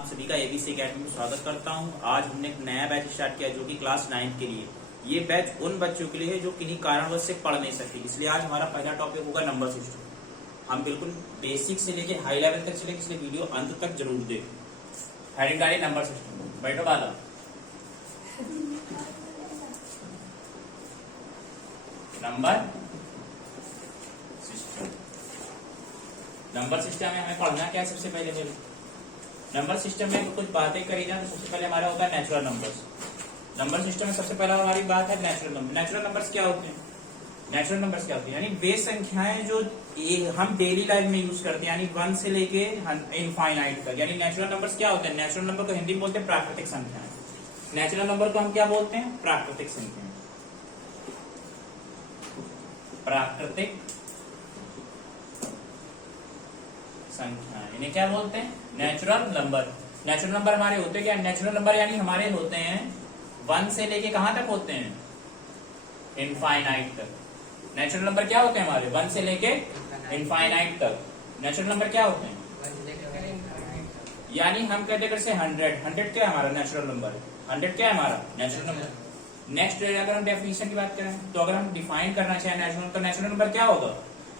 आप सभी का एबीसी अकेडमी में स्वागत करता हूं। आज हमने एक नया बैच स्टार्ट किया जो कि क्लास 9 के लिए। ये बैच उन बच्चों के लिए है जो किन्हीं कारणवश से पढ़ नहीं सकते, इसलिए आज हमारा पहला टॉपिक होगा नंबर सिस्टम। हम बिल्कुल बेसिक से लेके हाई लेवल तक चलेंगे, इसलिए वीडियो अंत तक जरूर देखें। हेडिंग डालिए नंबर सिस्टम। बैठो बाला। Number system. नंबर सिस्टम में हमें पढ़ना क्या है? सबसे पहले नंबर सिस्टम में कुछ बातें करी जाए तो सबसे पहले हमारा होता है नेचुरल नंबर्स। नंबर सिस्टम में सबसे पहला हमारी बात है नेचुरल नंबर। नेचुरल नंबर्स क्या होते हैं? नेचुरल नंबर्स क्या होते हैं? यानी वे संख्याएं जो हम डेली लाइफ में यूज करते हैं, यानी 1 से लेके इनफाइनाइट तक। यानी नेचुरल नंबर्स क्या होते हैं? नेचुरल नंबर को हिंदी में बोलते हैं प्राकृतिक संख्याएं। नेचुरल नंबर को हम क्या बोलते हैं? प्राकृतिक संख्याएं। प्राकृतिक संख्या इन्हें क्या बोलते हैं? Natural number. नेचुरल नंबर हमारे होते क्या? नेचुरल नंबर यानी हमारे होते हैं 1 से लेके कहां तक होते हैं? इनफाइनाइट तक। नेचुरल नंबर क्या होते हैं हमारे? 1 से लेके इनफाइनाइट तक। नेचुरल नंबर क्या होते हैं? यानी हम कहते हैं जैसे 100 क्या है हमारा नेचुरल नंबर? 100 क्या है हमारा नेचुरल नंबर? नेक्स्ट अगर हम डेफिनेशन की बात करें तो अगर हम डिफाइन करना चाहें नेचुरल, तो नेचुरल नंबर क्या होगा?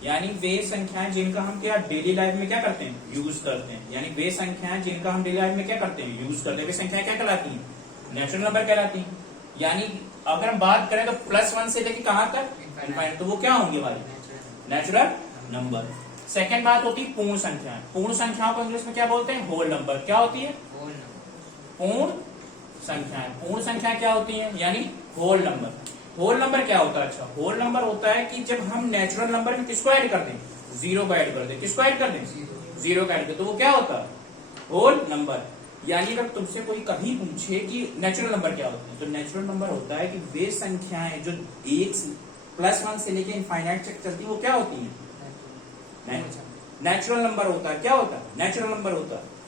यानी वे संख्याएं जिनका हम क्या डेली लाइफ में क्या करते हैं? यूज करते हैं। यानी वे संख्याएं जिनका हम डेली लाइफ में क्या करते हैं? यूज करते हैं। वे संख्याएं क्या कहलाती हैं? नेचुरल नंबर कहलाती हैं। यानी अगर हम बात करें तो +1 से लेके कहां तक? इनफाइनाइट। तो वो क्या होंगे हमारी? Natural number. सेकेंड बात होती है पूर्ण संख्याएं। पूर्ण संख्याओं को इंग्लिश में क्या बोलते हैं? Whole number. क्या होती है? पूर्ण संख्याएं। पूर्ण संख्या क्या होती है? यानी होल नंबर। होल नंबर क्या होता है? अच्छा, होल नंबर होता है कि जब हम नेचुरल नंबर में किसको ऐड कर दें? 0 को ऐड कर दें। किसको ऐड कर दें? 0 को ऐड कर, तो वो क्या होता है? Whole number. यानी अगर तुमसे कोई कभी पूछे कि नेचुरल नंबर क्या होता है, तो नेचुरल नंबर होता है कि वे संख्याएं जो +1 से लेके इनफाइनाइट तक चलती है वो क्या होती है? नेचुरल नंबर होता है। क्या होता है? नेचुरल नंबर होता है।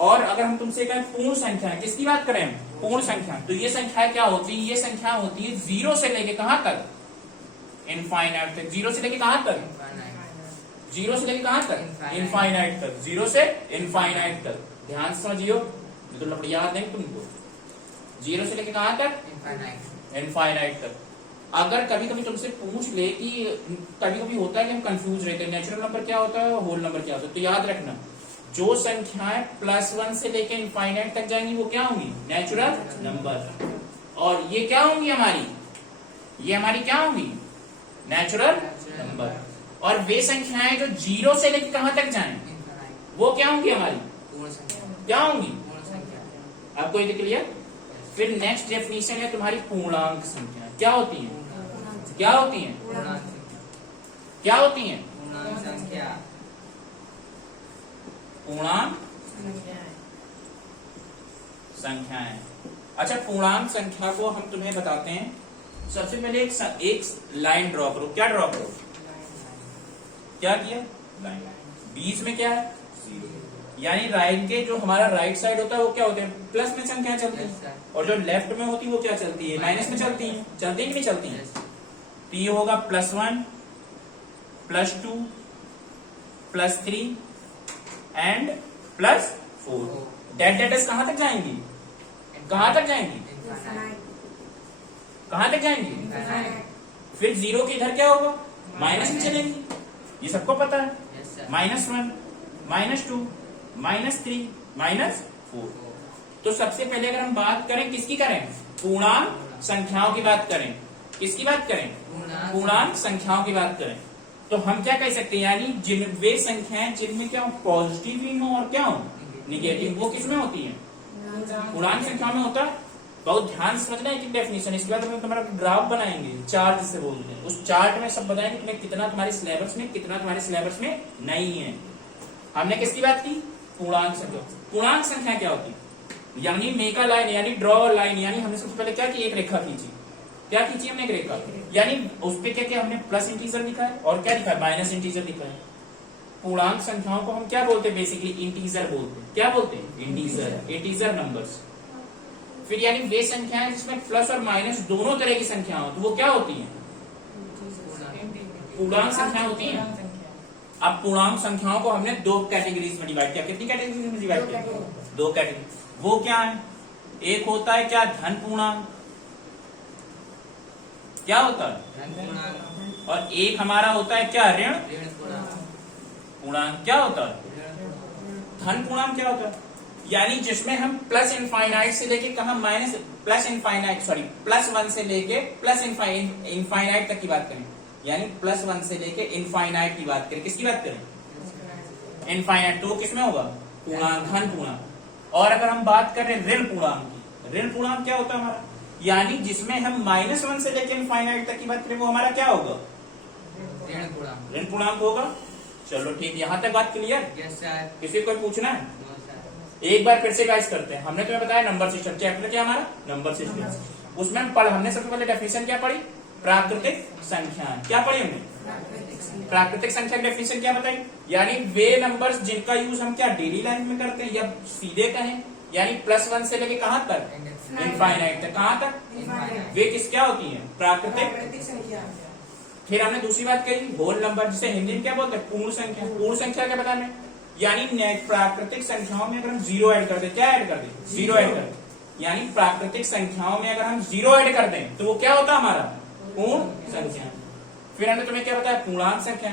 और अगर हम तुमसे कहें पूर्ण संख्या, किसकी बात करें हम? पूर्ण संख्या। तो ये संख्या क्या होती है? ये संख्या होती है 0 से लेके कहां तक? इनफाइनाइट तक। 0 से लेके कहां तक? 0 से लेके कहां तक? इनफाइनाइट तक। 0 से इनफाइनाइट तक। ध्यान से समझियो, तो लपड़िया याद नहीं तुमको। 0 से लेके कहां तक? इनफाइनाइट तक। अगर कभी कभी तुमसे पूछ ले कि कभी कभी होता है कि हम कंफ्यूज रहते हैं नेचुरल नंबर क्या होता है, होल नंबर क्या होता है, तो याद रखना जो संख्याएं +1 से लेके इनफाइनाइट तक जाएंगी वो क्या होंगी? Natural number. और ये क्या होंगी हमारी? ये हमारी क्या होंगी? Natural number. और वे संख्याएं जो 0 से लेके कहां तक जाएं वो क्या होंगी? हमारी क्या होंगी? आपको ये दिख लिया? फिर नेक्स्ट डेफिनेशन है तुम्हारी पूर्णांक संख्या। क्या होती है? क्या होती है? क्या होती है? पूर्णांक संख्याएं। अच्छा, पूर्णांक संख्या को हम तुम्हें बताते हैं। सबसे पहले एक लाइन ड्रॉ करो। क्या ड्रॉ करो? क्या किया? लाइन। बीच में क्या है? 0। यानी लाइन के जो हमारा राइट साइड होता है वो क्या होते हैं? प्लस में संख्या चलती है, और जो लेफ्ट में होती है वो क्या चलती है? माइनस में चलती है। चलती है कि नहीं चलती है? तो ये होगा +1, +2, +3 एंड +4। डेट कहां तक जाएंगी? कहां तक जाएंगी? कहां तक जाएंगी? फिर 0 के इधर क्या होगा? माइनस में चलेंगी। ये सबको पता है। -1, -2, -3, -4। तो सबसे पहले अगर हम बात करें किसकी करें? पूर्णांक संख्याओं की बात करें। किसकी बात करें? पूर्णांक संख्याओं की बात करें। तो हम क्या कह सकते हैं? यानी जिन वे संख्याएं जिनमें क्या पॉजिटिव ही हो और क्या हो निगेटिव, वो किसमें होती है? पूर्णांक संख्या में होता है। बहुत ध्यान से समझना है कि डेफिनेशन। इसके बाद हम तुम्हारा ग्राफ बनाएंगे, चार्ट जिसे बोलते हैं। उस चार्ट में सब बताएंगे तुम्हें कितना तुम्हारे सिलेबस में, कितना तुम्हारे सिलेबस में नहीं है। हमने किसकी बात की? पूर्णांक संख्या। पूर्णांक संख्या क्या होती है? यानी मेक अ लाइन, यानी ड्रॉ लाइन। यानी हमने सबसे पहले क्या की? एक रेखा खींची। क्या खींची हमने? एक रेखा। यानी उस पे क्या क्या हमने? प्लस इंटीजर लिखा है और क्या लिखा है? माइनस इंटीजर लिखा है। पूर्णांक संख्याओं को हम क्या बोलते हैं? बेसिकली इंटीजर बोलते हैं। क्या बोलते हैं? इंटीजर। Integer numbers. फिर यानी वे संख्याएं जिसमें प्लस और माइनस दोनों तरह की संख्या हो तो वो क्या होती है? पूर्णांक संख्या होती है। अब पूर्णांक संख्याओं को हमने 2 कैटेगरीज में डिवाइड किया। कितनी कैटेगरीज में डिवाइड किया? दो कैटेगरी। वो क्या है? एक होता है क्या धन पूर्णांक, क्या होता है धन पूर्णांक, और एक हमारा होता है क्या ऋण ऋण पूर्णांक, पूर्णांक। क्या होता है धन पूर्णांक? क्या होता है यानी जिसमें हम प्लस इनफाइनाइट से लेके कहा minus plus infinite sorry plus 1 से लेके प्लस इनफाइनाइट तक की बात करें, यानी प्लस 1 से लेके इनफाइनाइट की बात करें। किसकी बात करें? इनफाइनाइट। तो वो किसमें होगा? पूर्णांक, धन पूर्णांक। और अगर हम बात करें ऋण पूर्णांक की, ऋण पूर्णांक क्या होता है हमारा? यानी जिसमें हम -1 से लेकर इनफाइनाइट तक की बात करें वो हमारा क्या होगा? ऋण पूर्णांक। ऋण पूर्णांक होगा। चलो ठीक, यहां तक बात क्लियर? Yes sir. किसी को पूछना है? No sir. एक बार फिर से गाइस करते हैं। हमने तुम्हें बताया नंबर सिस्टम, चैप्टर क्या हमारा नंबर सिस्टम। उसमें हमने सबसे पहले डेफिनेशन क्या पढ़ी? प्राकृतिक संख्या। क्या पढ़ी हमने? प्राकृतिक संख्या की डेफिनेशन क्या बताई? यानी वे नंबर्स जिनका यूज हम क्या डेली लाइफ में करते हैं, या सीधे कहें यानी +1 से लेके कहां तक? इनफाइनाइट तक। कहां तक? वे किस क्या होती हैं? प्राकृतिक संख्या। फिर हमने दूसरी बात कही होल नंबर, जिसे हिंदी में क्या बोलते हैं? पूर्ण संख्या। पूर्ण संख्या क्या बताने? यानी प्राकृतिक संख्याओं में अगर हम 0 ऐड कर दें, क्या ऐड कर दें? 0 ऐड कर दें। यानी प्राकृतिक संख्याओं में अगर हम 0 ऐड कर दें तो वो क्या होता है हमारा? पूर्ण संख्या। फिर हमने तुम्हें क्या बताया? पूर्णांक संख्या।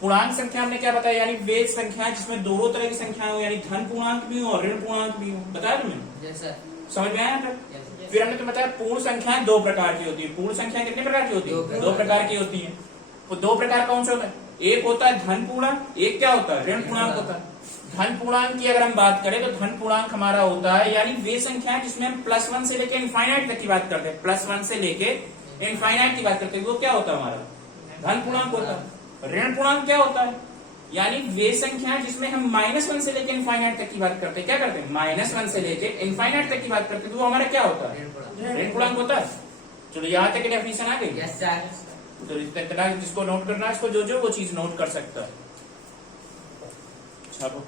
पूर्णांक संख्या हमने क्या बताया? यानी वे संख्या जिसमें दोनों तरह की संख्याएं हो, यानी धन पूर्णांक भी हो और ऋण पूर्णांक भी हो। बताया तुम्हें? Yes sir. समझ में आया? यस। फिर हमने तुम्हें बताया पूर्ण संख्याएं दो प्रकार की होती है। पूर्ण संख्याएं कितने प्रकार की होती है? दो प्रकार की होती है। वो दो प्रकार कौन से होता है? एक होता है धन पूर्णांक, एक क्या होता है? ऋण पूर्णांक होता है। धन पूर्णांक की अगर हम बात करें तो धन पूर्णांक हमारा होता है यानी वे संख्याएं जिसमें हम +1 से लेके इनफाइनाइट तक की बात करते हैं, +1 से लेके इनफाइनाइट की बात करते हैं, वो क्या होता है हमारा? धन पूर्णांक होता है। ऋण पूर्णांक क्या होता है? यानी वे संख्याएं जिसमें हम -1 से लेके इनफाइनाइट तक की बात करते हैं, क्या करते हैं? -1 से लेके इनफाइनाइट तक की बात करते हैं, तो वो हमारा क्या होता है? ऋण पूर्णांक। ऋण पूर्णांक होता है। चलो यहाँ तक डेफिनेशन आ गई। Yes sir. तो इतना जिसको नोट करना है इसको जो वो चीज नोट कर सकता है। छापो।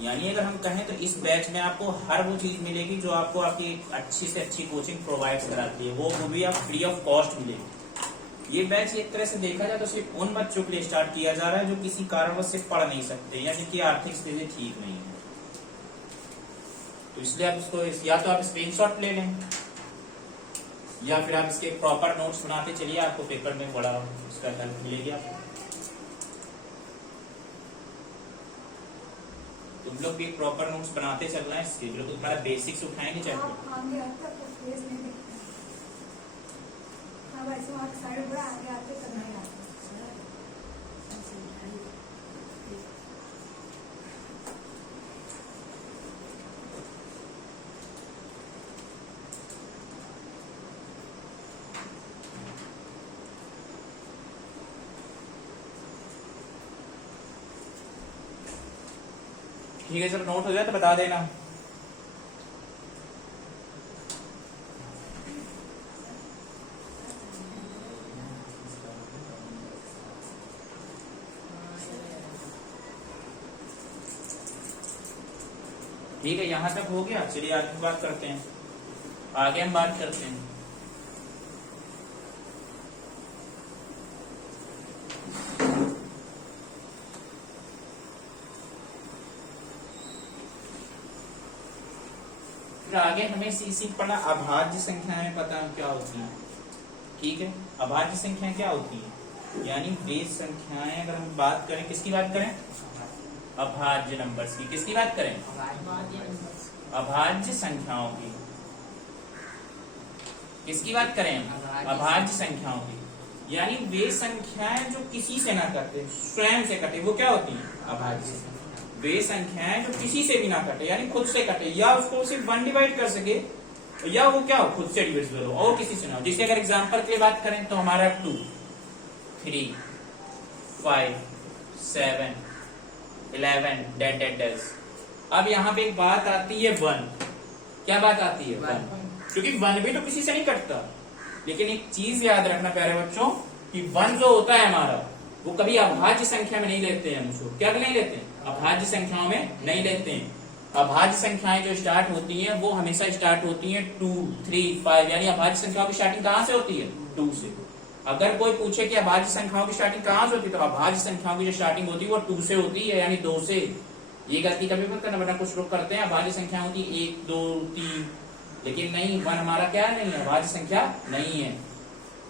यानी अगर हम कहें तो इस बैच में आपको हर वो चीज मिलेगी जो आपको आपकी अच्छी से अच्छी कोचिंग प्रोवाइड कराती है, वो भी आप फ्री ऑफ कॉस्ट मिलेगी। ये बैच एक तरह से देखा जाए तो सिर्फ उन बच्चों के लिए स्टार्ट किया जा रहा है जो किसी कारणवश से पढ़ नहीं सकते या जिनकी आर्थिक स्थिति ठीक नहीं है। तो इसलिए आप इसको या तो आप स्क्रीनशॉट ले लें या फिर आप इसके प्रॉपर नोट्स बनाते चलिए, आपको पेपर में बड़ा उसका हेल्प मिलेगी। आपको तुम लोग भी प्रॉपर नोट्स बनाते चलना है इसके, जो तुम्हारा बेसिक्स उठाएंगे चैप्टर। ठीक है, चलो नोट हो जाए तो बता देना। ठीक है, यहां तक हो गया। चलिए आगे बात करते हैं। आगे हम बात करते हैं फिर आगे हमें सीख पढ़ना अभाज्य संख्याएं पता क्या होती हैं। ठीक है, अभाज्य संख्याएं क्या होती हैं? यानी वे संख्याएं अगर हम बात करें, किसकी बात करें? अभाज्य नंबर्स की। किसकी बात करें? अभाज्य संख्याओं की। किसकी बात करें? अभाज्य संख्याओं की। यानी वे संख्याएं जो किसी से ना कटे, स्वयं से कटे, वो क्या होती हैं? अभाज्य। वे संख्याएं जो किसी से भी ना कटे यानी खुद से कटे, या उसको सिर्फ 1 डिवाइड कर सके, या वो क्या हो? खुद से डिविजिबल हो और किसी से ना हो। जिसके अगर एग्जांपल के लिए बात करें तो हमारा 2, 3, 5, 7, 11 डेड। अब यहाँ पे एक बात आती है 1। क्या बात आती है? 1। क्योंकि 1 भी तो किसी से नहीं कटता। लेकिन एक चीज याद रखना प्यारे बच्चों कि 1 जो होता है हमारा, वो कभी अभाज्य संख्या में नहीं लेते हैं। हम उसको क्या नहीं लेते हैं? अभाज्य संख्याओं में नहीं लेते हैं। अभाज्य संख्याएं जो स्टार्ट होती हैं वो हमेशा स्टार्ट होती हैं 2, 3, 5। यानी अभाज्य संख्याओं की स्टार्टिंग कहां से होती है? 2 से। अगर कोई पूछे कि अभाज्य संख्याओं की स्टार्टिंग कहां से होती है, तो अभाज्य संख्याओं की जो स्टार्टिंग होती है वो 2 से होती है, यानी 2 से। ये गलती कभी मत करना, वरना कुछ लोग करते हैं अभाज्य संख्या होती 1 2 3, लेकिन नहीं, 1 हमारा क्या नहीं है, अभाज्य संख्या नहीं है।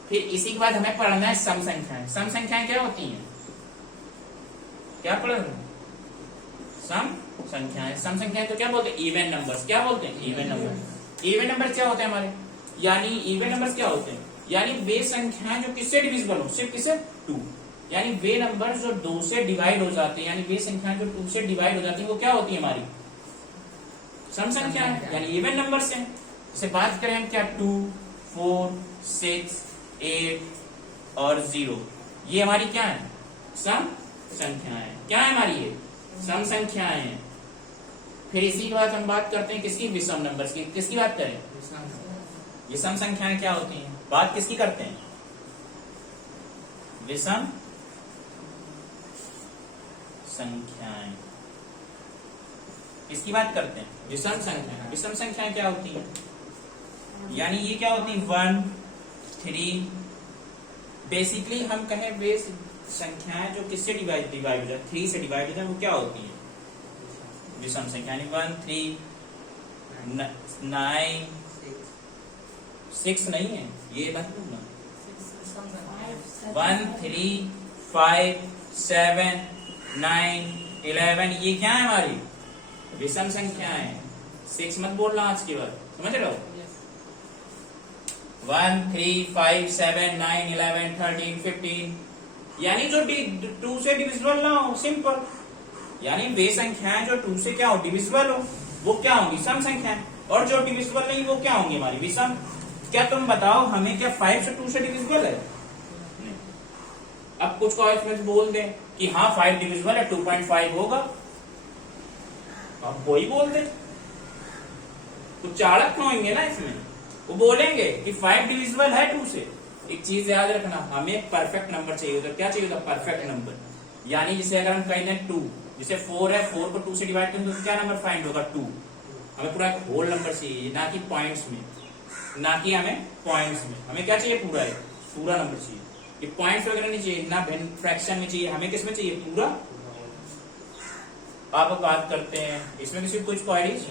फिर इसी के बाद हमें पढ़ना है सम संख्याएं। सम संख्याएं क्या होती हैं, क्या पढ़ रहे हैं, सम संख्याएं। सम संख्याएं तो क्या बोलते हैं, इवन नंबर्स। क्या बोलते हैं, इवन नंबर। इवन नंबर क्या होते हैं हमारे, यानी इवन नंबर्स क्या होते हैं, यानी वे संख्याएं जो किससे डिविजिबल हो, सिर्फ किससे, 2। यानी वे नंबर जो 2 से डिवाइड हो जाते हैं, यानी वे संख्याएं जो 2 से डिवाइड हो जाती है, वो क्या होती है हमारी, सम संख्याएं, यानी इवन नंबर्स हैं। जैसे बात करें हम क्या, 2 4 6 8 और 0, ये हमारी क्या है, सम संख्याएं। क्या है हमारी ये, सम संख्याएं हैं। फिर इसी के बाद हम बात करते हैं किसकी, विषम नंबर्स की। किसकी बात करें, विषम संख्याएं क्या होती हैं, बात किसकी करते हैं, विषम संख्याएं। किसकी बात करते हैं, विषम संख्याएं। विषम संख्याएं क्या होती हैं, यानी ये क्या होती है, 1 3। बेसिकली हम कहें वे संख्याएं जो किससे डिवाइड हो जाए, 3 से डिवाइड हो जाए, वो क्या होती है, विषम संख्या। यानी 1 3 9 6 नहीं है, ये मत भूलना। 1 3 5 7 9 11, ये क्या है हमारी, विषम संख्याएं। 6 मत बोलना आज के बाद, समझ रहे हो। 1 3 5 7 9 11 13 15, यानी जो 2 से डिविजिबल ना हो, सिंपल। यानी वे संख्याएं जो 2 से क्या हो, डिविजिबल हो, वो क्या होंगी, सम संख्याएं। और जो डिविजिबल नहीं, वो क्या होंगी, हमारी विषम। क्या तुम बताओ हमें, क्या 5 से 2 से डिविजिबल है, अब कुछ को इसमें बोल दे कि हाँ 5 डिविजिबल है, 2.5 होगा, अब वही बोल दे, कुछ चाणक होंगे ना इसमें, वो बोलेंगे कि 5 डिविजिबल है 2 से। एक चीज याद रखना, हमें परफेक्ट नंबर चाहिए होता, क्या चाहिए होता, परफेक्ट नंबर। यानी जैसे अगर हम कहें 2, जैसे 4 है, 4 को 2 से डिवाइड करेंगे तो क्या नंबर फाइंड होगा, 2। हमें पूरा एक होल नंबर चाहिए, ना कि पॉइंट्स में, ना कि हमें पॉइंट्स में, हमें क्या चाहिए, पूरा नंबर चाहिए। ये पॉइंट्स वगैरह नहीं चाहिए, ना भिन्न फ्रैक्शन में चाहिए, हमें किसमें चाहिए, पूरा। आप बात करते हैं इसमें किसी कुछ क्वेरीज,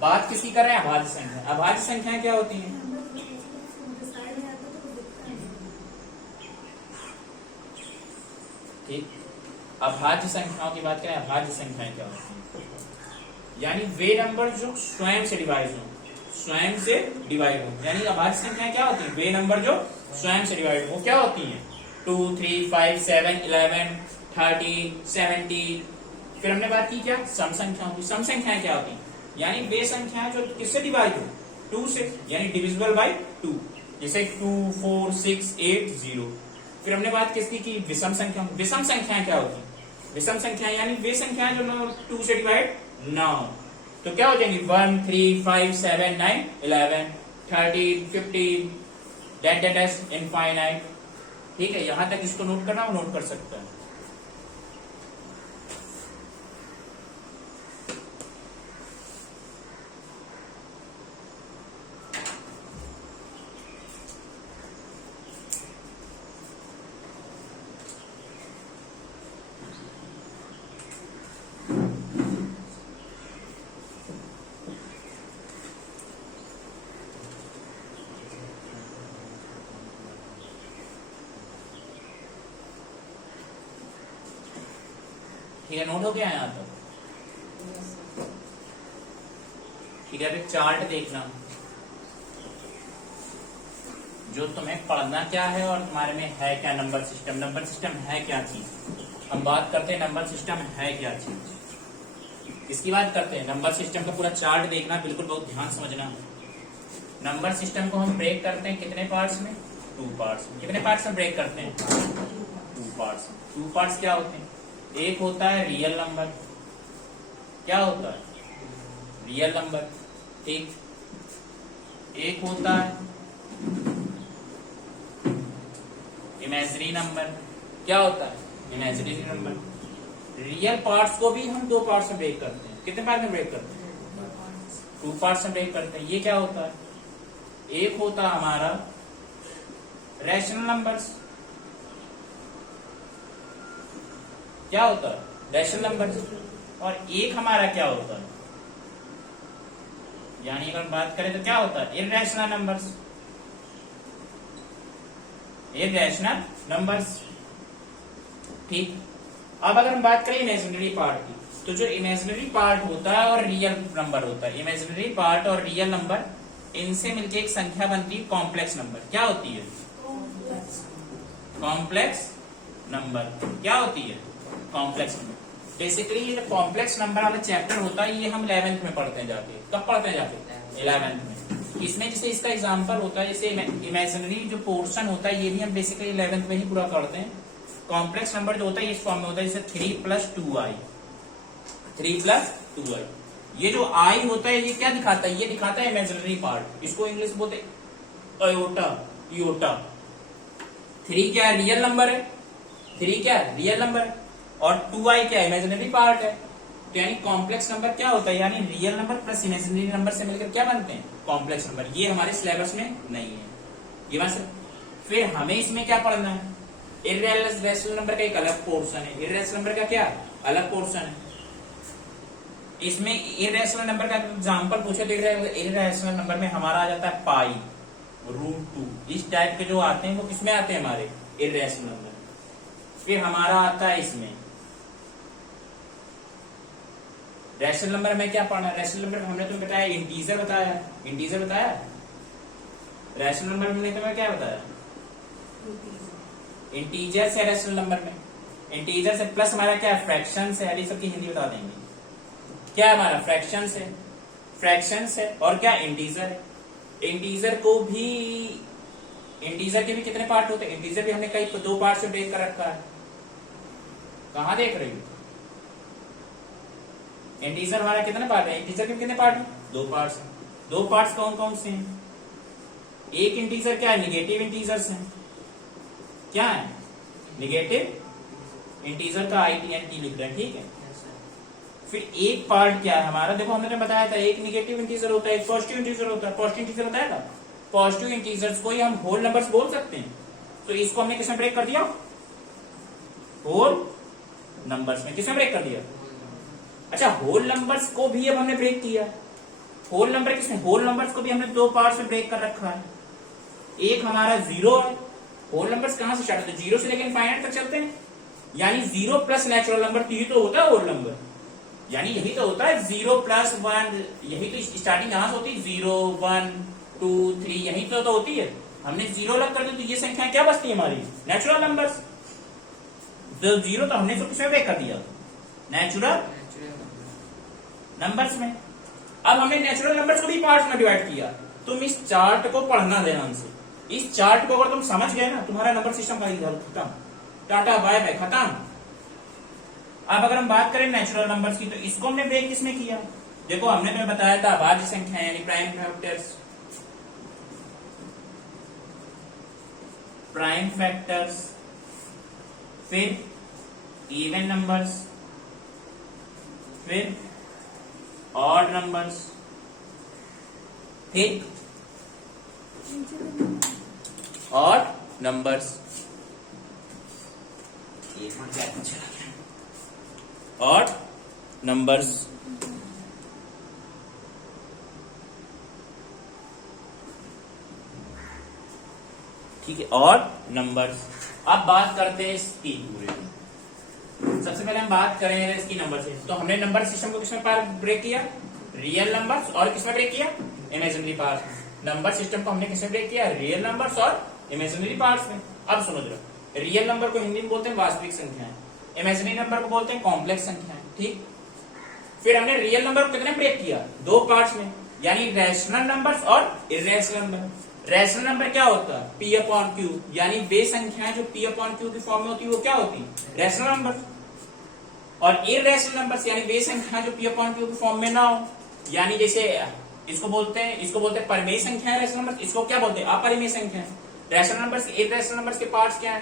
बात किसी कर रहे हैं, अभाज्य संख्या। अभाज्य संख्याएं क्या होती हैं, ठीक। अभाज्य संख्याओं की बात करें, अभाज्य संख्याएं क्या होती हैं, यानी वे नंबर जो स्वयं से डिवाइड हो, स्वयं से डिवाइड हो। यानी अभाज्य संख्याएं क्या होती हैं, वे नंबर जो स्वयं से डिवाइड हो, वो क्या होती हैं, 2 3 5 7 11 13 17। फिर हमने बात की क्या, सम संख्याओं की। सम संख्याएं क्या होती हैं, यानी वे संख्याएं जो किससे डिवाइड हो, 2 से, यानी डिविजिबल बाय 2, जैसे 2 4 6 8 0। फिर हमने बात किसकी की, विषम संख्या। विषम संख्याएं क्या होती हैं, विषम संख्याएं यानी वे संख्याएं जो 2 से डिवाइड ना हो, तो क्या हो जाएंगी, 1 3 5 7 9 11 13 15 डैश इनफाइनाइट। ठीक है, यहां तक इसको नोट करना, वो नोट कर सकता है। ठीक है, नोट हो गया यहाँ तक। ठीक है, अभी चार्ट देखना, जो तुम्हें पढ़ना क्या है और तुम्हारे में है क्या, नंबर सिस्टम। नंबर सिस्टम है क्या चीज, हम बात करते हैं नंबर सिस्टम है क्या चीज, किसकी बात करते हैं, नंबर सिस्टम का पूरा चार्ट देखना, बिल्कुल बहुत ध्यान समझना। नंबर सिस्टम को हम ब्रेक करते हैं कितने पार्ट्स में, 2 पार्ट्स में। कितने पार्ट्स में ब्रेक करते हैं, 2 पार्ट्स में। 2 पार्ट्स क्या होते हैं, एक होता है रियल नंबर, क्या होता है, रियल नंबर, ठीक। एक होता है इमेजिनरी नंबर, क्या होता है, इमेजिनरी नंबर। रियल पार्ट्स को भी हम 2 पार्ट्स में ब्रेक करते हैं। कितने पार्ट में ब्रेक करते हैं, 2 पार्ट्स में ब्रेक करते हैं। ये क्या होता है, एक होता है हमारा रैशनल नंबर्स क्या होता है? Rational numbers. और एक हमारा क्या होता है? यानी अगर बात करें तो क्या होता है? Irrational numbers. इररेशनल नंबर्स, ठीक। अब अगर हम बात करें इमेजिनरी पार्ट की, तो जो इमेजिनरी पार्ट होता है और रियल नंबर होता है, इमेजिनरी पार्ट और रियल नंबर, इनसे मिलके एक संख्या बनती है कॉम्प्लेक्स नंबर। क्या होती है? Complex number. क्या होती है? Complex number. बेसिकली ये कॉम्प्लेक्स नंबर वाला चैप्टर होता है, ये हम 11th में पढ़ते हैं जाके। कब पढ़ते हैं जाके? 11th में। इसमें जैसे इसका एग्जांपल होता है, जैसे इमेजिनरी जो पोर्शन होता है, ये भी हम बेसिकली 11th में ही पूरा करते हैं। कॉम्प्लेक्स नंबर जो होता है इस फॉर्म में होता है, जैसे 3 + 2i, 3 + 2i। ये जो i होता है, ये क्या दिखाता है? ये दिखाता है इमेजिनरी पार्ट। इसको इंग्लिश बोलते हैं आयोटा, इयोटा। 3 क्या है? रियल नंबर है। 3 क्या है? रियल नंबर है। और 2i क्या है? इमेजिनरी पार्ट है। तो यानी कॉम्प्लेक्स नंबर क्या होता है? यानी real number plus imaginary number से मिलकर क्या बनते हैं? Complex number. ये हमारे सिलेबस में नहीं है ये बात। फिर हमें इसमें क्या पढ़ना है? इर्रेशनल नंबर का एक अलग पोर्शन है। इर्रेशनल नंबर का क्या अलग पोर्शन है? इसमें इर्रेशनल नंबर का एग्जांपल पूछे तो इर्रेशनल नंबर में हमारा आ जाता है पाई, √2। इस टाइप के जो आते हैं वो किसमें आते हैं? हमारे इर्रेशनल नंबर। फिर हमारा आता है इसमें रैशनल नंबर में क्या पढ़ना है? रैशनल नंबर हमने तुम्हें बताया इंटीजर बताया। इंटीजर बताया। रैशनल नंबर में तुम्हें क्या बताया? इंटीजर से रैशनल नंबर में, इंटीजर से प्लस हमारा क्या है? फ्रैक्शन से। ये सबकी हिंदी बता देंगे। क्या है हमारा? फ्रैक्शन से। फ्रैक्शन से और क्या? इंटीजर है। इंटीजर को भी, इंटीजर के भी कितने पार्ट होते हैं? इंटीजर भी हमने कई 2 पार्ट से ब्रेक कर रखा है। कहां देख रही हो? इंटीजर हमारा कितने पार्ट है? इंटीजर के कितने पार्ट हैं? 2 पार्ट्स हैं। 2 पार्ट्स कौन कौन से हैं? एक इंटीजर क्या है? निगेटिव इंटीजर्स हैं। क्या है? निगेटिव इंटीजर का INT लिख रहे हैं, ठीक है। फिर एक पार्ट क्या है हमारा? देखो हमने बताया था एक निगेटिव इंटीजर होता है, एक पॉजिटिव इंटीजर होता है। पॉजिटिव इंटीजर बताया था। पॉजिटिव इंटीजर्स को ही हम होल नंबर्स बोल सकते हैं। तो इसको हमने किसमें ब्रेक कर दिया? होल नंबर्स में। किसमें ब्रेक कर दिया? अच्छा, होल नंबर्स को भी अब हमने ब्रेक किया। होल नंबर किसमें? होल नंबर्स को भी हमने 2 पार्ट में ब्रेक कर रखा है। एक हमारा 0 है। होल नंबर्स कहां से स्टार्ट होते हैं? 0 से लेकर इनफाइनाइट तक चलते हैं। यानी 0 प्लस नेचुरल नंबर, यही तो होता है होल नंबर। यानी यही तो होता है 0 + 1, यही तो स्टार्टिंग यहां से होती है। 0 1 2 3 यही तो होती है। हमने 0 अलग कर दिया तो ये संख्या क्या बचती है हमारी? Natural numbers. तो 0 तो हमने तो किसमें ब्रेक कर दिया? नेचुरल नंबर्स में। अब हमने नेचुरल नंबर्स को भी पार्ट्स में डिवाइड किया। तुम इस चार्ट को पढ़ना ध्यान से। इस चार्ट को अगर तुम समझ गए ना, तुम्हारा नंबर सिस्टम का इधर खत्म। टाटा बाय बाय, खत्म। अब अगर हम बात करें नेचुरल नंबर्स की, तो इसको हमने ब्रेक किसमें किया? देखो हमने तुम्हें बताया था अभाज्य संख्या यानी प्राइम फैक्टर्स, प्राइम फैक्टर्स, फिर इवन नंबर्स, फिर ऑड नंबर्स, फिर ऑड नंबर्स। Odd numbers. ठीक है, ऑड नंबर्स। अब बात करते हैं इसकी पूरे। सबसे पहले हम बात करें इसकी नंबर से। तो हमने नंबर सिस्टम को किसमें ब्रेक किया? रियल नंबर्स और किसमें ब्रेक किया? इमेजिनरी पार्ट्स में। नंबर सिस्टम को हमने किसमें ब्रेक किया? रियल नंबर्स और इमेजिनरी पार्ट्स में। अब सुनो जरा, रियल नंबर को हिंदी में बोलते हैं वास्तविक संख्याएं, इमेजिनरी नंबर को बोलते हैं कॉम्प्लेक्स संख्याएं, ठीक। फिर हमने रियल नंबर को कितने ब्रेक किया? 2 पार्ट्स में, यानी रैशनल नंबर्स और इर्रेशनल नंबर। रैशनल नंबर क्या होता है? P/Q, यानी वे संख्याएं जो P/Q की फॉर्म में होती है वो क्या होती है? Rational number. और इर्रेशनल नंबर्स यानी वे संख्याएं जो P/Q की फॉर्म में ना हो, यानी जैसे इसको बोलते हैं परिमेय संख्याएं रैशनल नंबर। इसको क्या बोलते हैं? अपरिमेय संख्याएं। रैशनल नंबर्स, इर्रेशनल नंबर्स के पार्ट्स क्या है?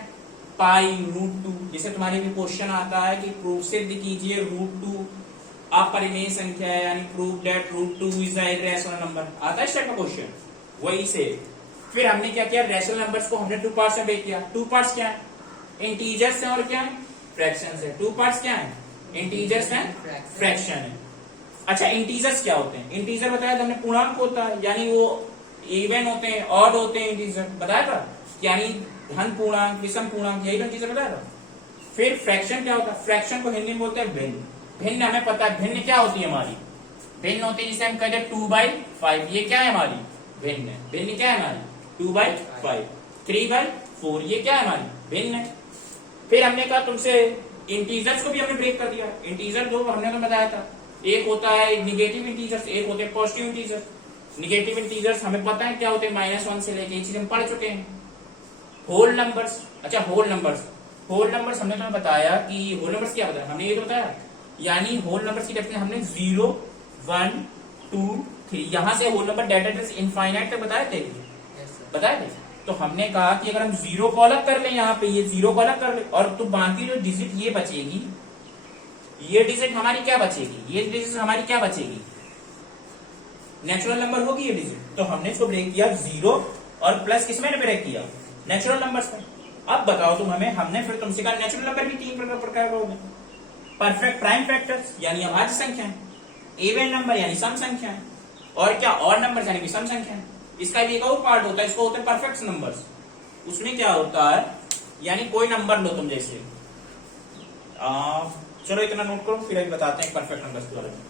पाई, √2। जैसे तुम्हारे भी क्वेश्चन आता है कि प्रूफ सिद्ध कीजिए √2 अपरिमेय संख्या है, यानी prove that √2 is a irrational number. आता है इस टाइप का क्वेश्चन, वही से। फिर हमने क्या किया, रैशनल नंबर्स को हमने 2 पार्ट्स में ब्रेक किया। 2 पार्ट्स क्या है, इंटीजर्स हैं और क्या है, फ्रैक्शंस है। 2 पार्ट्स क्या है, इंटीजर्स हैं, फ्रैक्शन है। अच्छा, इंटीजर्स क्या होते हैं, इंटीजर बताया था हमने, पूर्णांक होता है, यानी वो इवन होते हैं, ऑड होते हैं इंटीजर, बताया था, यानी धन पूर्णांक, विषम पूर्णांक, यही तो इंटीजर बताया था। फिर फ्रैक्शन क्या होता है, फ्रैक्शन को हिंदी में बोलते हैं भिन्न। भिन्न हमें पता है, भिन्न क्या होती है हमारी, भिन्न होती है जिसे हम कहते हैं 2/5, ये क्या है हमारी, भिन्न है। भिन्न क्या है हमारी, 2/5। 3/4 ये क्या है हमारी, भिन्न है। फिर हमने कहा तुमसे इंटीजर्स को भी हमने ब्रेक कर दिया। इंटीजर दो हमने तो बताया था, एक होता है निगेटिव इंटीजर्स, एक होते हैं पॉजिटिव इंटीजर्स। निगेटिव इंटीजर्स हमें पता है क्या होते हैं, -1 से लेके, ये चीज हम पढ़ चुके हैं। होल नंबर्स, अच्छा होल नंबर्स, होल नंबर्स हमने तुम्हें बताया कि होल नंबर्स क्या बताया, हमने ये तो बताया, यानी होल नंबर्स की डेफिनेशन हमने 0, 1, 2, 3, यहां से होल नंबर डेटा इनफाइनाइट तक बताए थे, बताए थे। तो हमने कहा कि अगर हम 0 को अलग कर लें, यहाँ पे ये 0 को अलग कर ले, और तो बाकी जो डिजिट ये बचेगी, ये डिजिट हमारी क्या बचेगी, ये डिजिट हमारी क्या बचेगी, नेचुरल नंबर होगी ये डिजिट। तो हमने इसको ब्रेक किया 0 और प्लस किसमें ब्रेक किया, नेचुरल नंबर्स में। अब बताओ तुम हमें, हमने फिर तुमसे कहा नेचुरल नंबर भी 3 प्रकार का होगा, परफेक्ट प्राइम फैक्टर्स यानी अभाज्य संख्या, इवन नंबर यानी सम संख्या, और क्या और नंबर यानी विषम संख्या। इसका भी एक और पार्ट होता है, इसको होते हैं परफेक्ट नंबर्स। उसमें क्या होता है, यानी कोई नंबर लो तुम, जैसे चलो इतना नोट करो, फिर अभी बताते हैं परफेक्ट नंबर्स के बारे में।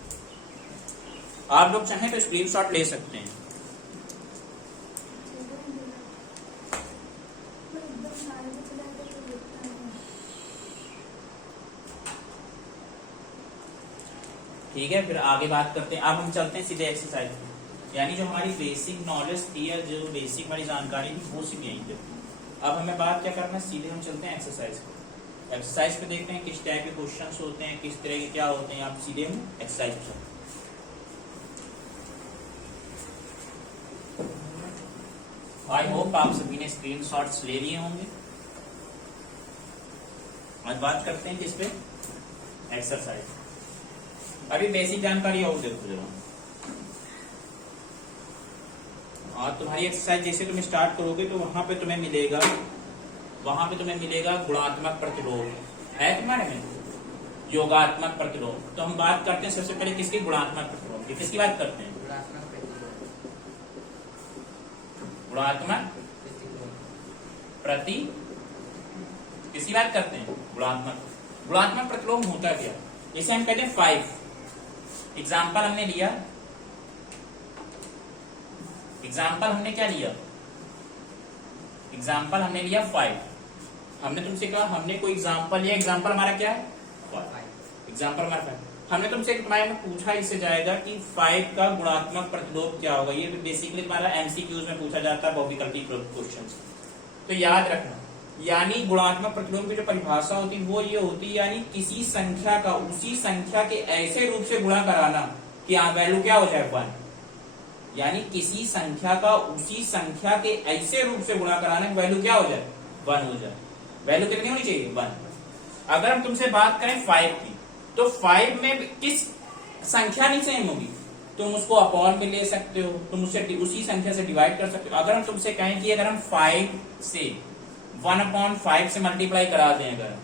आप लोग चाहें तो स्क्रीनशॉट ले सकते हैं। ठीक है, फिर आगे बात करते हैं। अब हम चलते हैं सीधे एक्सरसाइज में, यानी जो हमारी बेसिक नॉलेज थी या जो बेसिक हमारी जानकारी थी वो सीख यहीं पे। अब हमें बात क्या करना है, सीधे हम चलते हैं एक्सरसाइज पे। एक्सरसाइज पे देखते हैं किस टाइप के क्वेश्चंस होते हैं, किस तरह के क्या होते हैं। आप सीधे हम एक्सरसाइज पे चलते हैं। आई होप आप सभी ने स्क्रीनशॉट्स ले लिए होंगे। आज बात करते हैं किस पे, एक्सरसाइज। अभी बेसिक जानकारी और देखो जरा। और तुम्हारी एक्सरसाइज जैसे तुम स्टार्ट करोगे तो वहां पे तुम्हें मिलेगा गुणात्मक प्रतिलोम है तुम्हारे में, योगात्मक प्रतिलोम। तो हम बात करते हैं सबसे पहले किसकी, गुणात्मक प्रतिलोम की। किसकी बात करते हैं, गुणात्मक प्रति, किसकी बात करते हैं, गुणात्मक प्रतिलोम होता क्या, इसे हम कहते हैं 5। एग्जाम्पल हमने लिया, एग्जाम्पल हमने क्या लिया, एग्जाम्पल हमने लिया 5। हमने तुमसे कहा, हमने कोई एग्जाम्पल लिया, एग्जाम्पल हमारा क्या है, 5। एग्जाम्पल हमारा 5। हमने तुमसे तुम्हारे में पूछा, इससे जाएगा कि 5 का गुणात्मक प्रतिलोम क्या होगा। ये बेसिकली तुम्हारा एमसीक्यूज में पूछा जाता है, बहुविकल्पी क्वेश्चन। तो याद रखना, यानी गुणात्मक प्रतिलोम की जो परिभाषा होती है वो ये होती है, यानी किसी संख्या का उसी संख्या के ऐसे रूप से गुणा कराना कि वैल्यू क्या हो जाए, 1। यानी किसी संख्या का उसी संख्या के ऐसे रूप से गुणा कराना कि वैल्यू क्या हो जाए, 1 हो जाए। वैल्यू कितनी होनी चाहिए, 1। अगर हम तुमसे बात करें 5 की, तो 5 में किस संख्या नहीं सेम होगी, तुम उसको अपॉन में ले सकते हो, तुम उसे उसी संख्या से डिवाइड कर सकते हो। अगर हम तुमसे कहें कि अगर हम 5 से 1/5 से मल्टीप्लाई करा दें, अगर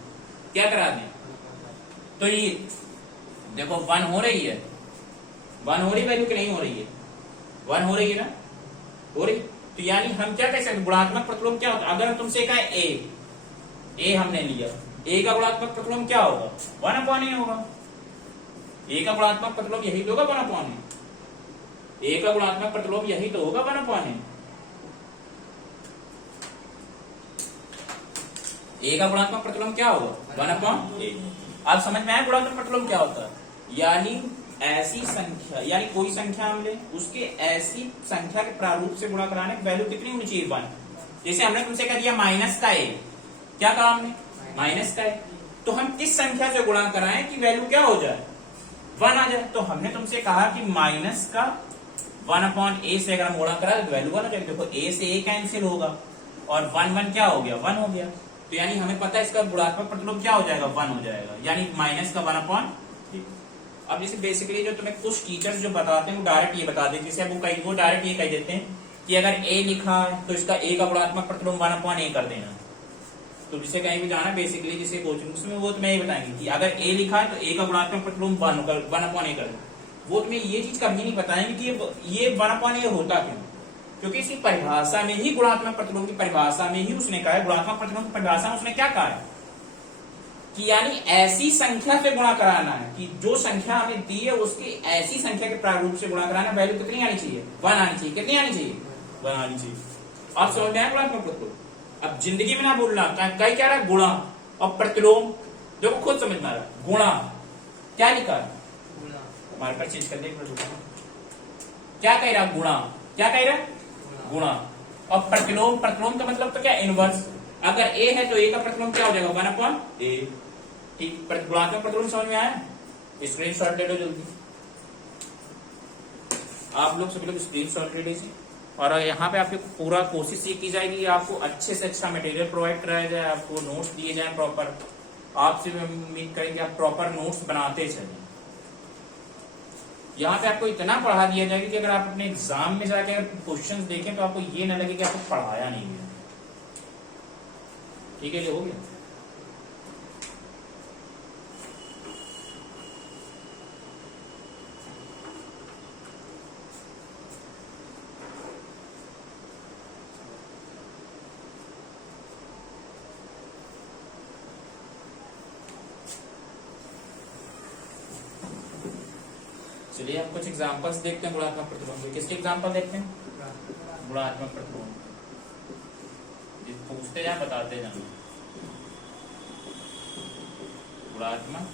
क्या करा दें, तो ये देखो 1 हो रही है, 1 हो रही वैल्यू की नहीं हो रही है, 1 हो रही है ना, हो रही। तो यानी हम क्या कह सकते, गुणात्मक प्रतिलोम क्या होता है। अगर हम तुमसे कहें ए हमने लिया, ए का गुणात्मक प्रतिलोम क्या होगा, 1/a होगा। ए का गुणात्मक प्रतिलोम यही तो होगा, 1/a। ए का गुणात्मक प्रतिलोम यही तो होगा, 1/a। ए का गुणात्मक प्रतिलोम क्या होगा, 1/a। आप समझ में आया गुणात्मक प्रतिलोम क्या होता है, यानी ऐसी संख्या, यानी कोई संख्या हम ले, उसके ऐसी संख्या के प्रारूप से गुणा कराने की वैल्यू कितनी होनी चाहिए, 1। जैसे हमने तुमसे कह दिया माइनस का ए, क्या कहा हमने, माइनस का ए। तो हम किस संख्या से गुणा कराएं कि वैल्यू क्या हो जाए, 1 आ जाए। तो हमने तुमसे कहा कि माइनस का 1/a से अगर हम गुणा करा तो वैल्यू 1 हो जाएगी। देखो a से a कैंसिल होगा और 1 क्या हो गया, 1 हो गया। तो यानी हमें पता है इसका गुणात्मक प्रतिलोम क्या हो जाएगा, 1 हो जाएगा, यानी माइनस का 1/a। अब जैसे बेसिकली जो तुम्हें कुछ टीचर्स जो बताते हैं वो डायरेक्ट ये बता देते हैं, जैसे वो डायरेक्ट ये कह देते हैं कि अगर a लिखा है तो इसका a का गुणात्मक प्रतिलोम 1/a कर देना। तो जिसे कहीं भी जाना बेसिकली जिसे कोचिंग उसमें वो तुम्हें ये बताएंगे कि अगर a लिखा है तो a का गुणात्मक प्रतिलोम 1/a कर देना। वो तुम्हें ये चीज कभी नहीं बताएंगे कि ये 1/a होता क्यों, क्योंकि इसकी परिभाषा में ही गुणात्मक प्रतिलोम की परिभाषा में ही उसने कहा है, गुणात्मक प्रतिलोम की परिभाषा में उसने क्या कहा है कि यानी ऐसी संख्या से गुणा कराना है कि जो संख्या हमें दी है उसकी ऐसी संख्या के प्रारूप से गुणा कराना, वैल्यू कितनी आनी चाहिए 1 आनी चाहिए। कितनी आनी चाहिए 1 आनी चाहिए। आप समझ में आए गुणात्मक प्रतिलोम। अब जिंदगी में ना बोलना कई क्या रहा गुणा और प्रतिलोम, जो खुद समझना रहा गुणा क्या लिखा है गुणा हमारे पास चेंज कर दे क्या कह रहा गुणा, क्या कह रहा गुणा। और प्रतिलोम, प्रतिलोम का मतलब तो क्या इनवर्स। अगर a है तो a का प्रतिलोम क्या हो जाएगा 1/a। ठीक, गुणात्मक प्रतिलोम समझ में आया। स्क्रीनशॉट ले लो जल्दी, आप लोग सभी लोग स्क्रीनशॉट ले लीजिए। और यहाँ पे आपकी पूरा कोशिश ये की जाएगी आपको अच्छे से अच्छा मटेरियल प्रोवाइड कराया जाए, आपको नोट्स दिए जाए प्रॉपर। आपसे भी उम्मीद करेंगे आप प्रॉपर नोट्स बनाते चलें। यहाँ पे आपको इतना पढ़ा दिया जाएगा कि अगर आप अपने एग्जाम में जाकर क्वेश्चंस देखें तो आपको ये ना लगे कि आपको पढ़ाया नहीं है। ठीक है, ये हो गया। चलिए हम कुछ एग्जांपल्स देखते हैं गुणात्मक प्रतिलोम के। किसके एग्जांपल देखते हैं? गुणात्मक प्रतिलोम। पूछते जाए बताते जाए। गुणात्मक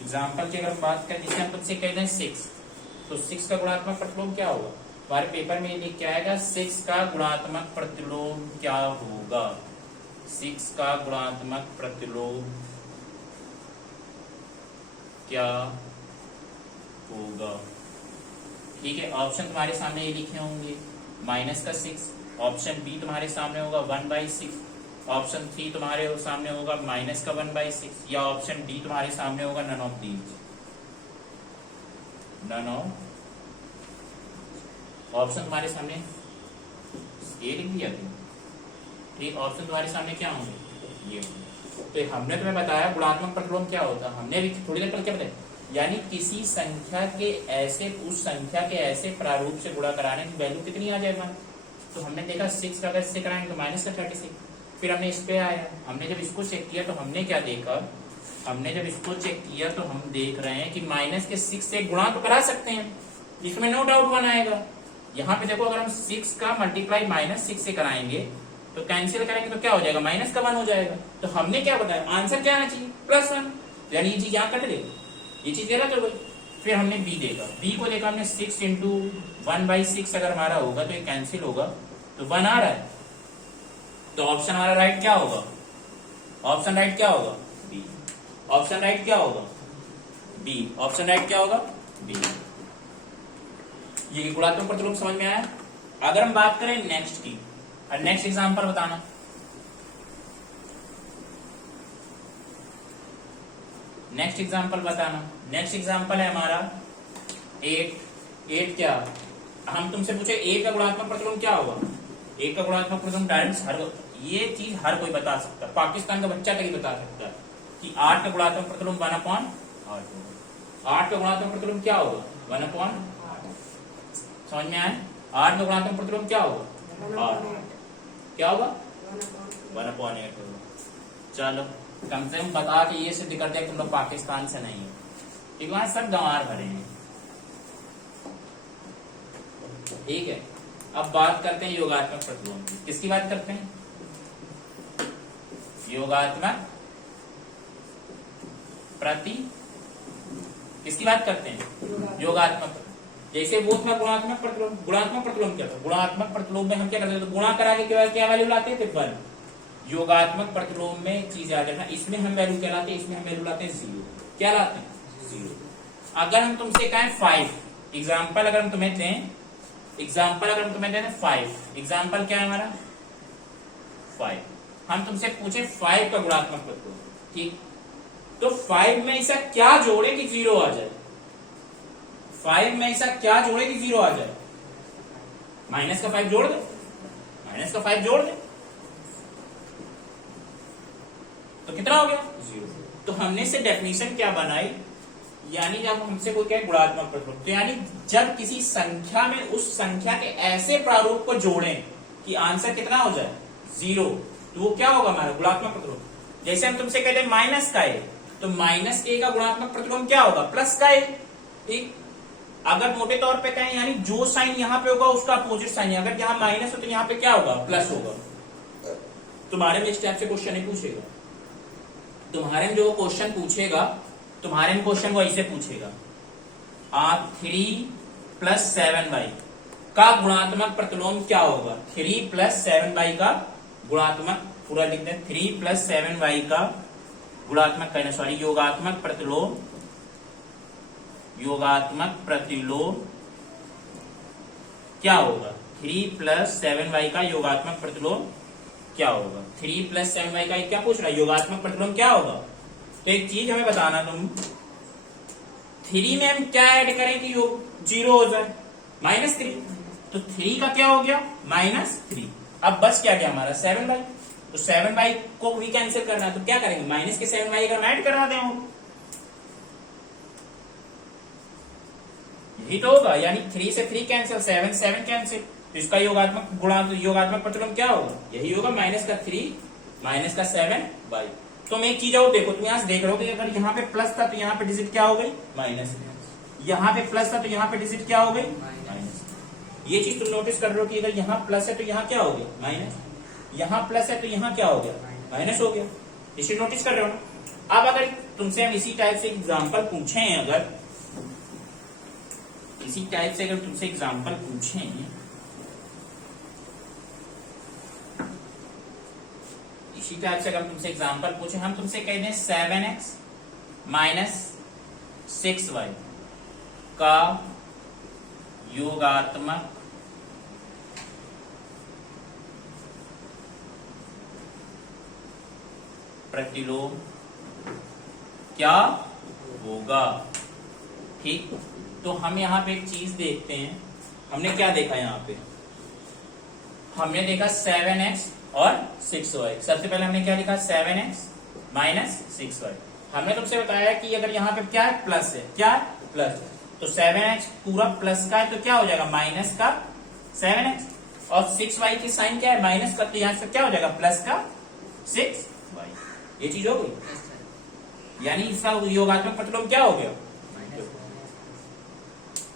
एग्जांपल की अगर बात करें, जैसे हम तुमसे कह दें 6, तो 6 का गुणात्मक प्रतिलोम क्या होगा? हमारे पेपर में लिख के आएगा 6 का गुणात्मक प्रतिलोम क्या होगा। 6 का गुणात्मक प्रतिलोम क्या होगा। ठीक है, ऑप्शन तुम्हारे सामने ये लिखे होंगे -6, ऑप्शन बी तुम्हारे सामने होगा 1/6, ऑप्शन 3 तुम्हारे सामने होगा -1/6, या ऑप्शन डी तुम्हारे सामने होगा none of these. None of option तुम्हारे सामने ए लिख दिया तुम। ठीक, ऑप्शन तुम्हारे सामने क्या होंगे ये होंगे। तो हमने तुम्हें बताया गुणात्मक प्रतिलोम क्या होता है, हमने भी थोड़ी देर पहले क्या बताया, यानी किसी संख्या के ऐसे उस संख्या के ऐसे प्रारूप से गुणा कराने की वैल्यू कितनी आ जाएगा। तो हमने देखा 6 का अगर इससे कराएंगे तो -36। फिर हमने इस पे आया, हमने जब इसको चेक किया तो हमने क्या देखा, हमने जब इसको चेक किया तो हम देख रहे हैं कि -6 से गुणा तो करा सकते हैं, इसमें नो डाउट 1 आएगा। यहाँ पे देखो अगर हम 6 का मल्टीप्लाई -6 से कराएंगे तो कैंसिल करेंगे तो क्या हो जाएगा -1 हो जाएगा। तो हमने क्या बताया आंसर क्या आना चाहिए +1, यानी ये चीज यहाँ कट गई, ये चीज गलत हो गई। फिर हमने बी देखा, बी को देखा हमने 6 × 1/6 अगर हमारा होगा तो ये कैंसिल होगा तो 1 आ रहा है। तो ऑप्शन हमारा राइट क्या होगा, ऑप्शन राइट क्या होगा बी। ऑप्शन राइट क्या होगा बी, ऑप्शन राइट क्या होगा बी। ये गुणात्मक प्रतिलोम समझ में आया। अगर हम बात करें नेक्स्ट की, और नेक्स्ट एग्जांपल बताना। नेक्स्ट एग्जांपल बताना। नेक्स्ट एग्जांपल है हमारा 8 क्या, हम तुमसे पूछे 8 का गुणात्मक प्रतिलोम क्या होगा। 8 का गुणात्मक प्रतिलोम डायरेक्ट हर ये चीज हर कोई बता सकता है, पाकिस्तान का बच्चा तक ही बता सकता है कि 8 का गुणात्मक प्रतिलोम 1/8 होगा। 8 का गुणात्मक प्रतिलोम क्या होगा 1/8। समझ में आए, 8 का गुणात्मक प्रतिलोम क्या होगा 8, क्या होगा 1/8 होगा। चलो कम से कम बता के ये सिद्ध कर दिया तुम लोग पाकिस्तान से नहीं हो, ठीक है, सब गंवार भरे हैं। ठीक है, अब बात करते हैं योगात्मक प्रतिलोम की। किसकी बात करते हैं, योगात्मक प्रति, किसकी बात करते हैं योगात्मक। जैसे वो था गुणात्मक प्रतिलोम, गुणात्मक प्रतिलोम क्या था, गुणात्मक प्रतिलोम में हम क्या करते थे, गुणा करा के क्या वैल्यू लाते थे 1। योगात्मक प्रतिलोम में चीज आ जाए, इसमें हम वैल्यू क्या लाते हैं, इसमें हम वैल्यू लाते हैं 0। क्या लाते हैं 0। अगर हम तुमसे कहें 5, एग्जाम्पल अगर हम तुम्हें दें, एग्जाम्पल अगर हम तुम्हें दें 5, एग्जाम्पल क्या है हमारा 5, हम तुमसे पूछे 5 का गुणात्मक प्रतिलोम, ठीक, तो 5 में ऐसा क्या जोड़े कि 0 आ जाए। 5 में ऐसा क्या जोड़े कि 0 आ जाए, माइनस का 5 जोड़ दे, माइनस का 5 जोड़ दे, तो कितना हो गया 0। तो हमने से डेफिनेशन क्या बनाई, यानी जब हमसे कोई कहे गुणात्मक प्रतिलोम, तो यानी जब किसी संख्या में उस संख्या के ऐसे प्रारूप को जोड़ें कि आंसर कितना हो जाए 0, तो वो क्या होगा हमारा गुणात्मक प्रतिलोम। जैसे हम तुमसे कहते हैं माइनस का ए, तो माइनस के का गुणात्मक प्रतिलोम क्या होगा प्लस का ए। ठीक, अगर मोटे तौर पे कहें यानी जो साइन यहाँ पे होगा उसका अपोजिट साइन, अगर यहाँ माइनस हो तो यहाँ पे क्या होगा प्लस होगा। तुम्हारे में इस टाइप से क्वेश्चन नहीं पूछेगा, तुम्हारे में जो क्वेश्चन पूछेगा, तुम्हारे में क्वेश्चन वो ऐसे पूछेगा, आप 3 + 7y का गुणात्मक प्रतिलोम क्या होगा। 3 + 7y का गुणात्मक, पूरा लिख दें, 3 + 7y का गुणात्मक कहना, सॉरी योगात्मक प्रतिलोम, योगात्मक प्रतिलोम क्या होगा। 3 + 7y का योगात्मक प्रतिलोम क्या होगा। 3 + 7y का क्या पूछ रहा है, योगात्मक प्रतिलोम क्या होगा। तो एक चीज हमें बताना, तुम 3 में हम क्या ऐड करें कि योग 0 हो जाए, -3, तो 3 का क्या हो गया -3। अब बस क्या गया हमारा 7y, तो 7y को भी कैंसिल करना है, तो क्या करेंगे माइनस के 7y का ऐड करवा दें, यही तो होगा। यानी 3 से 3 कैंसिल, 7 7 कैंसिल, तो इसका योगात्मक प्रतिलोम क्या होगा, यही होगा -3 -7y। तुम एक चीज और देखो, तुम यहां से देख रहे हो कि अगर यहाँ पे प्लस था तो यहाँ पे डिजिट क्या हो गई माइनस, यहाँ पे प्लस था तो यहाँ पे डिजिट क्या हो गई माइनस। ये चीज तुम नोटिस कर रहे हो कि अगर यहाँ प्लस है तो यहाँ क्या हो गया माइनस, यहाँ प्लस है तो यहाँ क्या हो गया माइनस हो गया। इसे नोटिस कर रहे हो ना। अब अगर तुमसे हम इसी टाइप से एग्जाम्पल पूछें, अगर इसी टाइप से अगर तुमसे एग्जाम्पल पूछें, इसी टाइप से अगर तुमसे एग्जाम्पल पूछे, हम तुमसे कह दें 7x - 6y का योगात्मक प्रतिलोम क्या होगा। ठीक, तो हम यहाँ पे एक चीज देखते हैं, हमने क्या देखा यहाँ पे, हमने देखा 7x और 6y। सबसे पहले हमने क्या लिखा 7x - 6y। हमने तुमसे बताया कि अगर यहाँ पे क्या है प्लस है, क्या प्लस है, तो 7x पूरा प्लस का है तो क्या हो जाएगा माइनस का 7x, और 6y की साइन क्या है माइनस का, तो यहाँ से क्या हो जाएगा प्लस का 6y। ये चीज हो गई, यानी इसका योगात्मक प्रतिलोम क्या हो गया,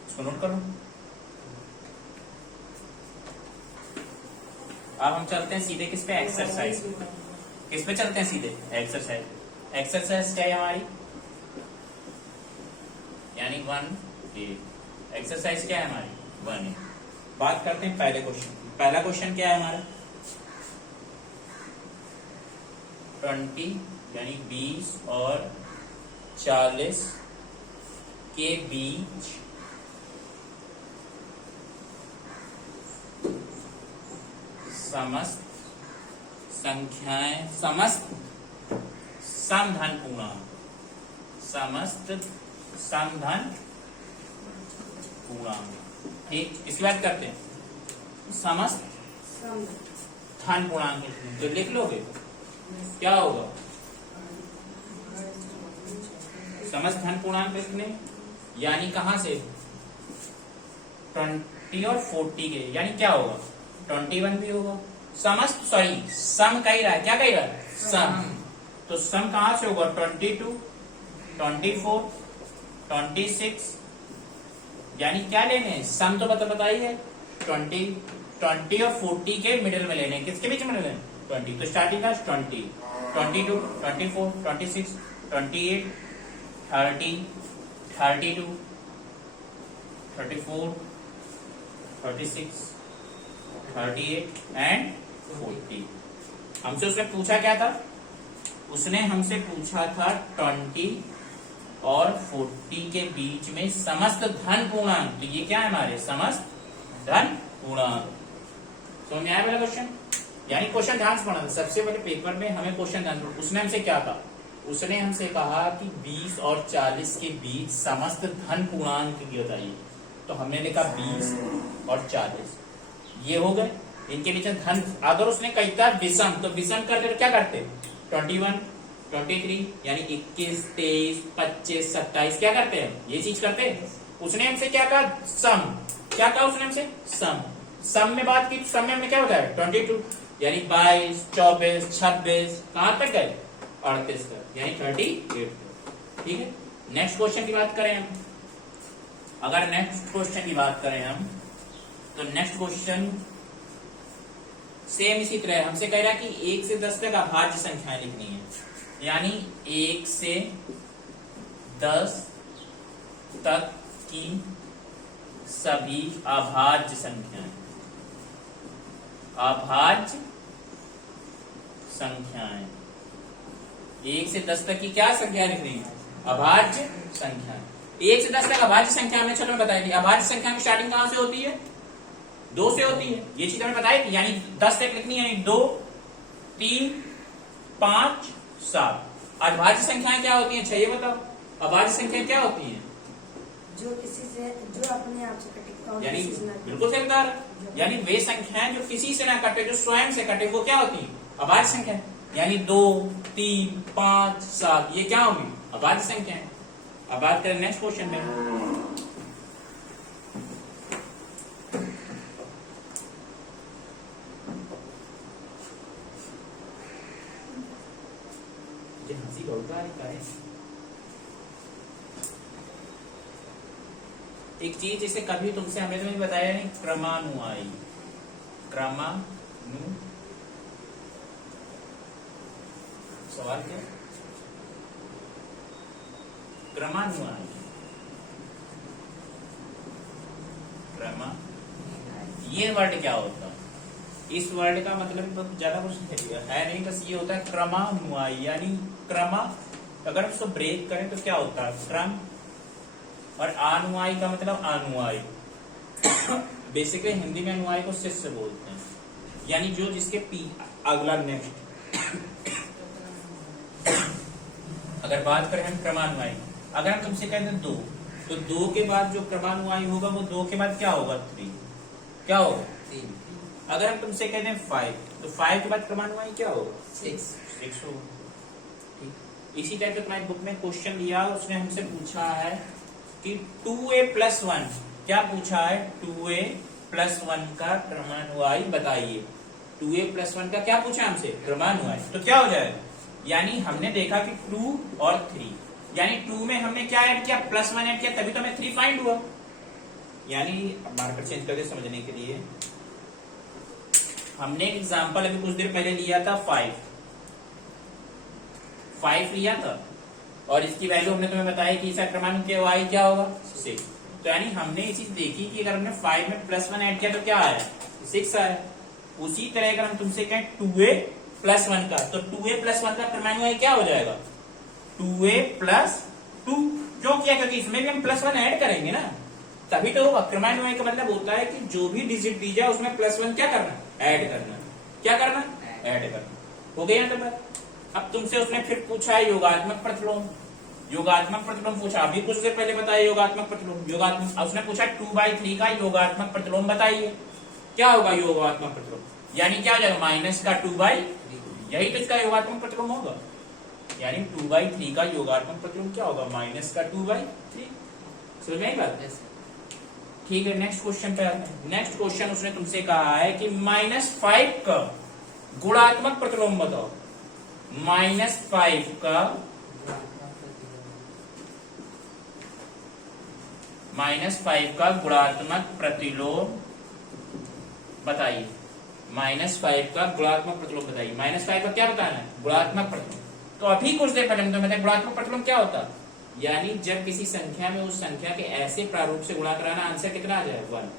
इसको नोट करो। अब हम चलते हैं सीधे किस पे, एक्सरसाइज। किस पे चलते हैं सीधे, एक्सरसाइज। एक्सरसाइज क्या है हमारी, यानी 1A। एक्सरसाइज क्या है हमारी 1A। बात करते हैं पहले क्वेश्चन। पहला क्वेश्चन क्या है हमारा, 20 यानी 20 और 40 के बीच समस्त संख्याएं, समस्त समधन पूर्णांक, समस्त समधन पूर्णांक। ठीक, इसकी बात करते हैं, समस्त धन पूर्णांक जो लिख लोगे क्या होगा, समस्त धन पूर्णांक लिखने, यानी कहां से 20 और 40 के, यानी क्या होगा 21 भी होगा। समस्त, सॉरी सम कह रहा है, क्या कह रहा है सम, तो सम कहां से होगा 22, 24, 26, यानी क्या लेने हैं सम, तो बताइए 20 और 40 के मिडिल में लेने, किसके बीच में लेने 20, तो स्टार्टिंग का 20, 22, 24, 26, 28, 30, 32, 34, 36, 38 एंड 40। हमसे उसने पूछा क्या था, उसने हमसे पूछा था 20 और 40 के बीच में समस्त धन पूर्णांक, तो ये क्या है हमारे समस्त धन पूर्णांक। समझ में आया पहला क्वेश्चन, यानी क्वेश्चन ध्यान से पढ़ना था। सबसे पहले पेपर में हमें क्वेश्चन ध्यान से, उसने हमसे क्या कहा, उसने हमसे कहा कि 20 और 40 के बीच समस्त धन पूर्णांक की बताइए, तो हमने लिखा 20 और 40। ये हो गए, इनके नीचे धन। अगर उसने कही था विषम, तो विषम करते तो क्या करते, 21 23 यानी 21 23 25 27 क्या करते हैं, ये चीज करते हैं। उसने हमसे क्या कहा, सम, क्या कहा उसने हमसे, सम। सम में बात की, सम में हमने क्या बताया 22 यानी 22 24 26 कहां तक गए 38 तक यानी 38 तक। ठीक है, नेक्स्ट क्वेश्चन की बात करें हम। अगर नेक्स्ट क्वेश्चन की बात करें हम, तो नेक्स्ट क्वेश्चन सेम इसी तरह हमसे कह रहा है कि 1 से 10 तक अभाज्य संख्याएं लिखनी है, यानी 1 से 10 तक की सभी अभाज्य संख्याएं, अभाज्य संख्याएं 1 से 10 तक की क्या संख्या लिखनी है, अभाज्य संख्या। 1 से 10 तक अभाज्य संख्या हमने चलो बताई थी, अभाज्य संख्या की स्टार्टिंग कहां से होती है, 2 से होती है, ये चीज हमें बताई थी। यानी 10 तक लिखनी है, 2 3 5 7। अभाज्य संख्याएं क्या होती हैं, अच्छा ये बताओ, अभाज्य संख्याएं क्या होती हैं, जो किसी से, जो अपने आप से कटे और यानी किसी से ना कटे। बिल्कुल सही बता रहा, यानी वे संख्याएं जो किसी से ना कटे, जो स्वयं से कटे, वो क्या होती है, अभाज्य संख्या। यानी 2 3 5 7 ये क्या होगी, अभाज्य संख्या। अब बात करें नेक्स्ट क्वेश्चन में। हंसी बहुत आ रही है। एक चीज जिसे कभी तुमसे हमें तो नहीं बताया नहीं, क्रमानुआई, क्रमानु, सवाल क्या, क्रमानुआई, क्रमा, ये वर्ड क्या होता है, इस वर्ड का मतलब बहुत ज्यादा कुछ है नहीं, बस ये होता है क्रमानुआई, यानी क्रमा अगर हम उसको ब्रेक करें तो क्या होता है, क्रम, और अनुआई का मतलब अनुआई। बेसिकली हिंदी में अनुआई को शिष्य बोलते हैं, यानी जो जिसके अगला नेक्स्ट। अगर बात करें हम क्रमानुआई, अगर हम तुमसे कहते हैं 2, तो 2 के बाद जो क्रमानुआई होगा वो 2 के बाद क्या होगा, 3, क्या होगा 3। अगर हम तुमसे कहते हैं 5, तो 5 के बाद क्रमानुआई क्या होगा, 6 होगा। ठीक, इसी टाइप से तुम्हारी बुक में क्वेश्चन दिया, उसने हमसे पूछा है कि 2a+1, क्या पूछा है, 2a+1 का क्रमानुआई बताइए। 2a+1 का क्या पूछा हमसे, क्रमानुआई, तो क्या हो जाएगा, यानी हमने देखा कि 2 और 3, यानी 2 में हमने क्या ऐड किया, +1 ऐड किया, तभी तो हमें 3 फाइंड हुआ। यानी मार्कर चेंज करके समझने के लिए, हमने एक एग्जांपल अभी कुछ देर पहले लिया था, 5 लिया था, और इसकी वैल्यू हमने तुम्हें बताया कि इसका क्रमानुआई क्या होगा, 6। तो यानी हमने ये चीज देखी कि अगर हमने 5 में +1 ऐड किया तो क्या आया, 6 आया। उसी तरह अगर हम तुमसे कहें 2a+1 का, तो 2a+1 का क्रमानुआई क्या हो जाएगा, 2a+2। क्यों किया, क्योंकि इसमें भी हम +1 ऐड करेंगे ना, तभी तो होगा। क्रमानुआई का मतलब होता है कि जो भी डिजिट दी जाए उसमें +1 क्या करना, ऐड करना। क्या करना, ऐड करना। हो गया ना बात। अब तुमसे उसने फिर पूछा है योगात्मक प्रतिलोम, योगात्मक प्रतिलोम पूछा, अभी कुछ देर पहले बताया योगात्मक प्रतिलोम, योगात्मक। अब उसने पूछा 2/3 का योगात्मक प्रतिलोम बताइए, क्या होगा योगात्मक प्रतिलोम, यानी क्या हो जाएगा, माइनस का 2/3, यही तो इसका योगात्मक प्रतिलोम होगा। यानी 2/3 का योगात्मक प्रतिलोम क्या होगा, माइनस का 2/3। समझ में आई बात, ठीक है। नेक्स्ट क्वेश्चन पे आते हैं। नेक्स्ट क्वेश्चन उसने तुमसे कहा है कि -5 का गुणात्मक प्रतिलोम बताओ। -5 का -5 का गुणात्मक प्रतिलोम बताइए। -5 का गुणात्मक प्रतिलोम बताइए। -5 का क्या बताना है, गुणात्मक प्रतिलोम। तो अभी कुछ देर पहले हमने बताया गुणात्मक प्रतिलोम क्या होता है, यानी जब किसी संख्या में उस संख्या के ऐसे प्रारूप से गुणा कराना, आंसर कितना आ जाए, 1।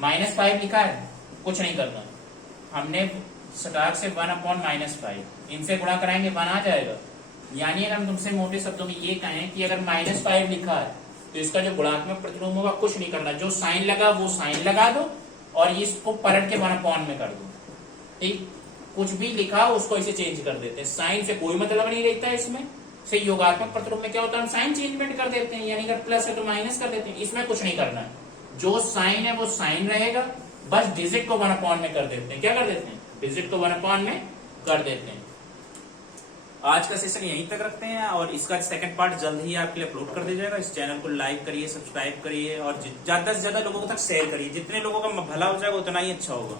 -5 लिखा है, कुछ नहीं करना, हमने सटाक से 1/-5 इनसे गुणा कराएंगे 1 आ जाएगा। यानी अगर हम तुमसे मोटे शब्दों में ये कहें कि अगर -5 लिखा है तो इसका जो गुणात्मक प्रतिलोम होगा, कुछ नहीं करना, जो साइन लगा वो साइन लगा दो और इसको पलट के 1/, में कर दो। ठीक, कुछ भी लिखा उसको इसे चेंज कर देते हैं, साइन से कोई मतलब नहीं रहता है इसमें। से योगात्मक प्रतिलोम में क्या होता है, हम साइन चेंजमेंट कर देते हैं, यानी अगर प्लस है तो माइनस कर देते हैं। इसमें कुछ नहीं करना है, जो साइन है वो साइन रहेगा बस डिजिट को 1/, में कर देते हैं। क्या कर देते हैं? डिजिट को 1/, में कर देते हैं। आज का सेशन यहीं तक रखते हैं और इसका सेकंड पार्ट जल्द ही आपके लिए अपलोड कर दिया जाएगा। इस चैनल को लाइक करिए, सब्सक्राइब करिए और ज्यादा से ज्यादा लोगों तक शेयर करिए। जितने लोगों का भला हो जाएगा उतना ही अच्छा होगा।